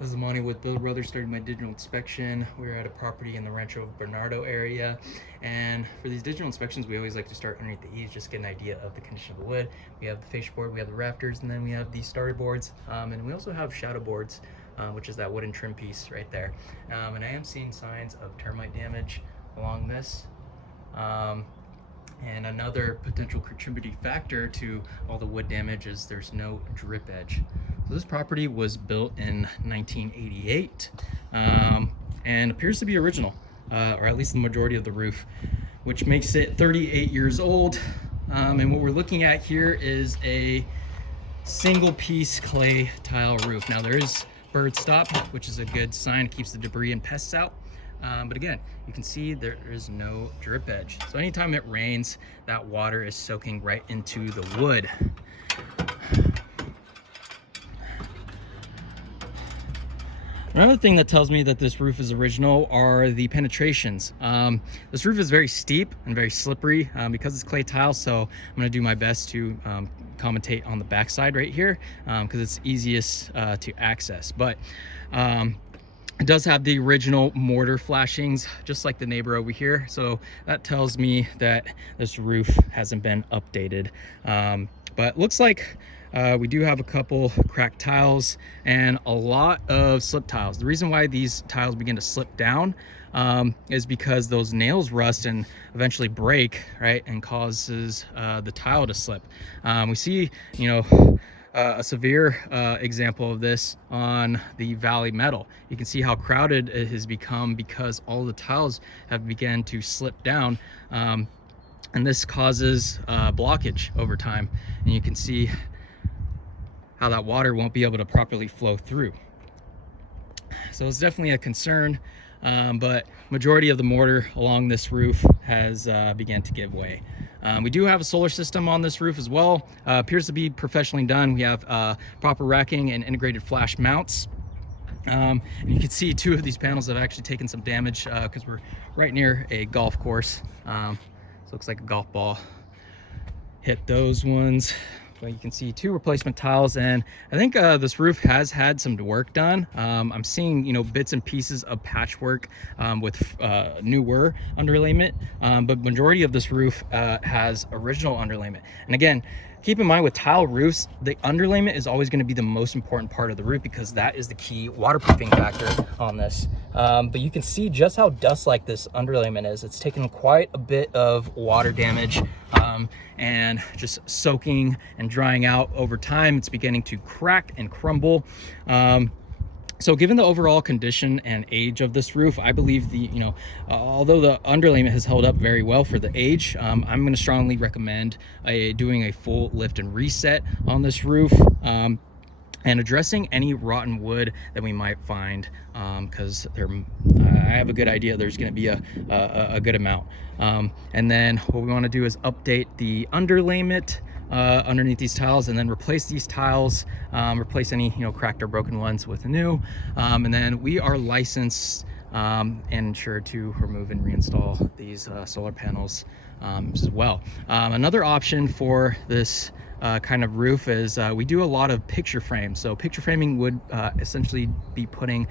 This is Monty with Bill Brothers, starting my digital inspection. We're at a property in the Rancho Bernardo area, and for these digital inspections we always like to start underneath the eaves, just get an idea of the condition of the wood. We have the fascia board, we have the rafters, and then we have the starter boards, and we also have shadow boards, which is that wooden trim piece right there. And I am seeing signs of termite damage along this. And another potential contributing factor to all the wood damage is there's no drip edge. So this property was built in 1988 and appears to be original, or at least the majority of the roof, which makes it 38 years old. And what we're looking at here is a single piece clay tile roof. Now there is bird stop, which is a good sign, it keeps the debris and pests out. But again, you can see there is no drip edge. So anytime it rains, that water is soaking right into the wood. Another thing that tells me that this roof is original are the penetrations. This roof is very steep and very slippery because it's clay tile, so I'm going to do my best to commentate on the backside right here because it's easiest to access. But it does have the original mortar flashings, just like the neighbor over here. So that tells me that this roof hasn't been updated. But looks like we do have a couple cracked tiles and a lot of slip tiles. The reason why these tiles begin to slip down is because those nails rust and eventually break, right, and causes the tile to slip. We see, a severe example of this on the Valley Metal. You can see how crowded it has become because all the tiles have begun to slip down, and this causes blockage over time, and you can see how that water won't be able to properly flow through. So it's definitely a concern, but majority of the mortar along this roof has began to give way. We do have a solar system on this roof as well. Appears to be professionally done. We have proper racking and integrated flash mounts. And you can see two of these panels have actually taken some damage because we're right near a golf course. So it looks like a golf ball hit those ones. But you can see two replacement tiles, and I think this roof has had some work done. I'm seeing bits and pieces of patchwork with newer underlayment, but majority of this roof has original underlayment. And again, keep in mind with tile roofs, the underlayment is always going to be the most important part of the roof because that is the key waterproofing factor on this. But you can see just how dust-like this underlayment is. It's taken quite a bit of water damage and just soaking and drying out over time. It's beginning to crack and crumble. So given the overall condition and age of this roof, I believe although the underlayment has held up very well for the age, I'm going to strongly recommend doing a full lift and reset on this roof. And addressing any rotten wood that we might find, because I have a good idea there's going to be a good amount. And then what we want to do is update the underlayment underneath these tiles, and then replace these tiles, replace any cracked or broken ones with new. And then we are licensed and insured to remove and reinstall these solar panels as well. Another option for this kind of roof is we do a lot of picture frames. So picture framing would essentially be putting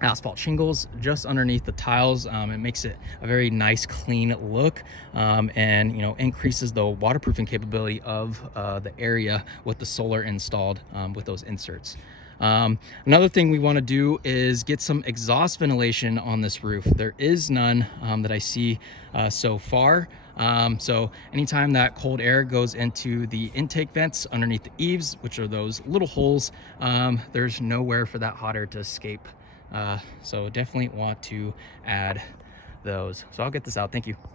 asphalt shingles just underneath the tiles. It makes it a very nice clean look, and increases the waterproofing capability of the area with the solar installed with those inserts. Another thing we want to do is get some exhaust ventilation on this roof. There is none that I see so far. So anytime that cold air goes into the intake vents underneath the eaves, which are those little holes, there's nowhere for that hot air to escape. So definitely want to add those. So I'll get this out. Thank you.